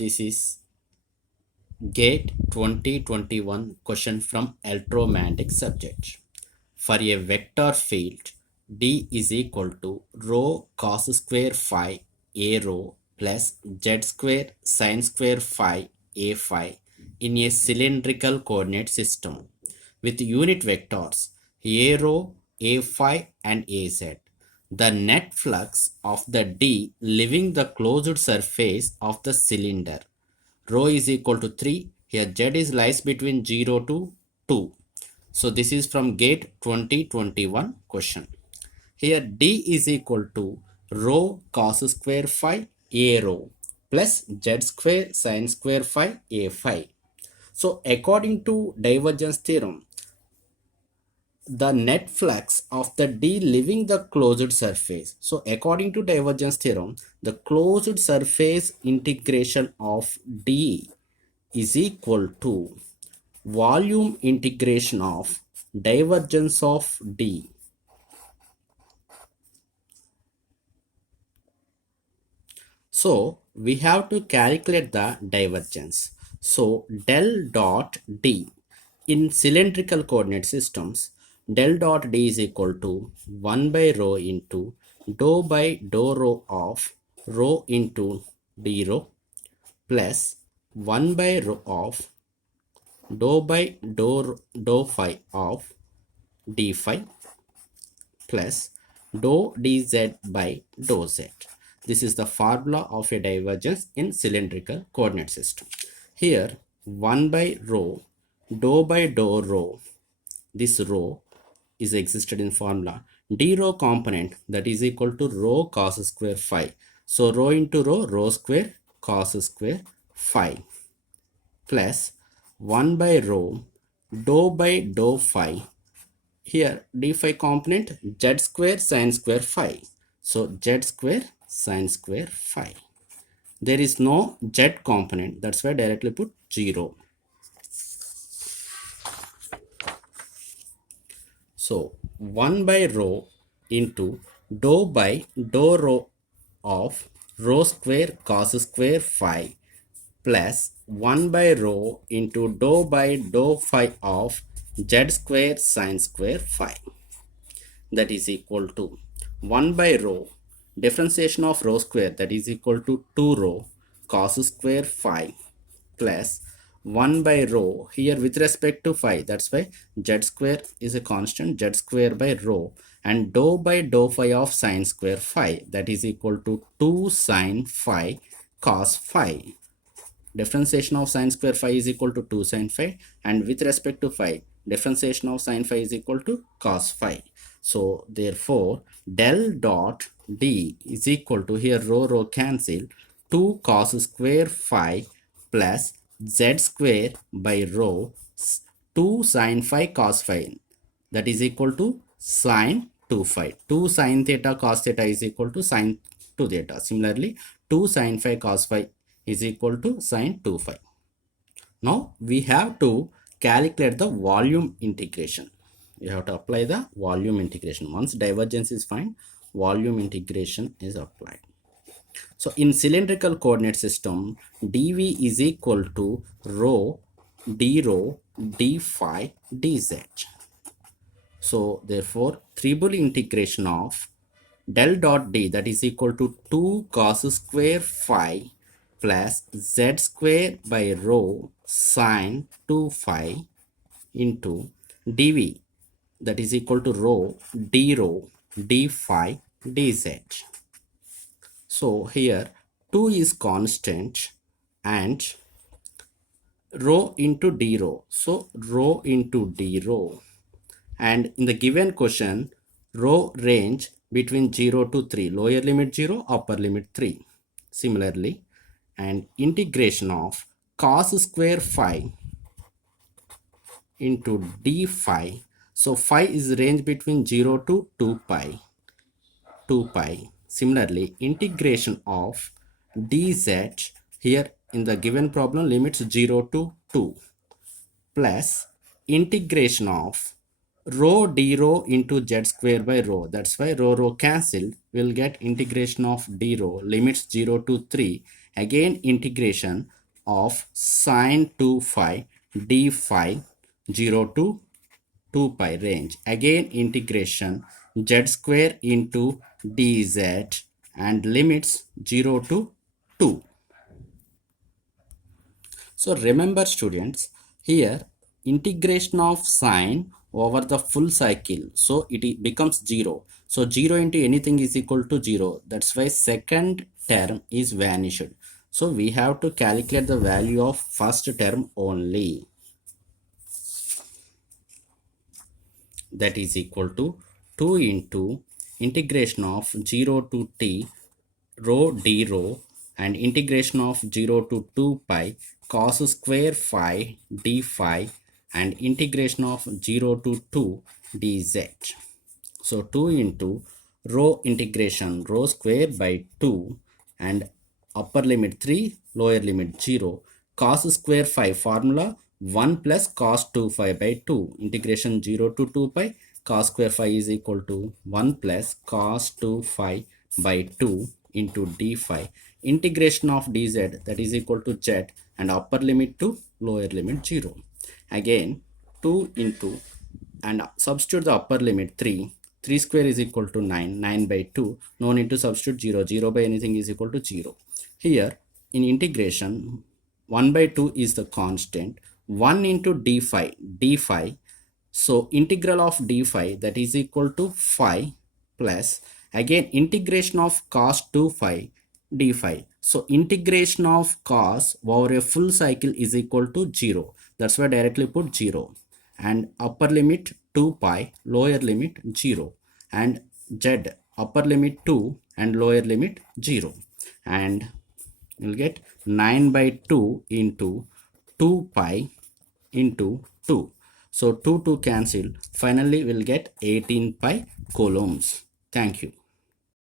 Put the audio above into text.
This is GATE 2021 question from electromagnetic subject. For a vector field, D is equal to rho cos square phi A rho plus Z square sin square phi A phi in a cylindrical coordinate system with unit vectors A rho, A phi and AZ. The net flux of the D leaving the closed surface of the cylinder rho is equal to 3. Here z is lies between 0 to 2. So this is from GATE 2021 question. Here d is equal to rho cos square phi a rho plus z square sin square phi a phi. So according to divergence theorem, the net flux of the D leaving the closed surface. So according to divergence theorem, the closed surface integration of D is equal to volume integration of divergence of D. So we have to calculate the divergence. So del dot D in cylindrical coordinate systems, del dot D is equal to 1 by rho into dou by dou rho of rho into d rho plus 1 by rho of dou by dou phi of d phi plus dou dz by dou z. This is the formula of a divergence in cylindrical coordinate system. Here 1 by rho dou by dou rho, this rho is existed in formula d rho component that is equal to rho cos square phi. So rho into rho square cos square phi plus 1 by rho dou by dou phi. Here d phi component z square sin square phi. So z square sin square phi. There is no z component, that's why directly put 0. So 1 by rho into dou by dou rho of rho square cos square phi plus 1 by rho into dou by dou phi of z square sin square phi, that is equal to 1 by rho differentiation of rho square, that is equal to 2 rho cos square phi plus 1 by rho here with respect to phi, that's why z square is a constant, z square by rho, and dou by dou phi of sin square phi, that is equal to 2 sin phi cos phi. Differentiation of sin square phi is equal to 2 sin phi, and with respect to phi differentiation of sin phi is equal to cos phi. So therefore del dot D is equal to, here rho cancel, 2 cos square phi plus z square by rho 2 sin phi cos phi, that is equal to sin 2 phi. 2 sin theta cos theta is equal to sin 2 theta. Similarly 2 sin phi cos phi is equal to sin 2 phi. Now we have to calculate the volume integration. You have to apply the volume integration. Once divergence is found, volume integration is applied. So in cylindrical coordinate system, dv is equal to rho d rho d phi dz. So therefore triple integration of del dot d, that is equal to 2 cos square phi plus z square by rho sin 2 phi into dv, that is equal to rho d phi dz. So here 2 is constant and rho into d rho, so rho into d rho, and in the given question rho range between 0 to 3, lower limit 0, upper limit 3. Similarly, and integration of cos square phi into d phi, so phi is range between 0 to 2 pi. Similarly, integration of dz, here in the given problem limits 0 to 2 plus integration of rho d rho into z square by rho. That's why rho cancelled. We'll get integration of d rho, limits 0 to 3. Again integration of sine 2 phi d phi 0 to 2 pi range. Again integration z square into dz and limits 0 to 2. So remember students, here integration of sine over the full cycle, so it becomes 0. So 0 into anything is equal to 0. That's why second term is vanished. So we have to calculate the value of first term only. That is equal to 2 into integration of 0 to t rho d rho and integration of 0 to 2 pi cos square phi d phi and integration of 0 to 2 dz. So 2 into rho integration rho square by 2 and upper limit 3 lower limit 0 cos square phi formula 1 plus cos 2 phi by 2 integration 0 to 2 pi cos square phi is equal to 1 plus cos 2 phi by 2 into d phi integration of dz, that is equal to z and upper limit to lower limit 0. Again 2 into and substitute the upper limit 3. 3 square is equal to 9. 9 by 2. No need to substitute 0. 0 by anything is equal to 0. Here in integration 1 by 2 is the constant. 1 into d phi. D phi. So integral of d phi, that is equal to phi plus again integration of cos 2 phi d phi. So integration of cos over a full cycle is equal to 0. That's why directly put 0 and upper limit 2 pi, lower limit 0 and z upper limit 2 and lower limit 0 and you'll get 9 by 2 into 2 pi into 2. So 2 cancel. Finally we'll get 18 pi coulombs. Thank you.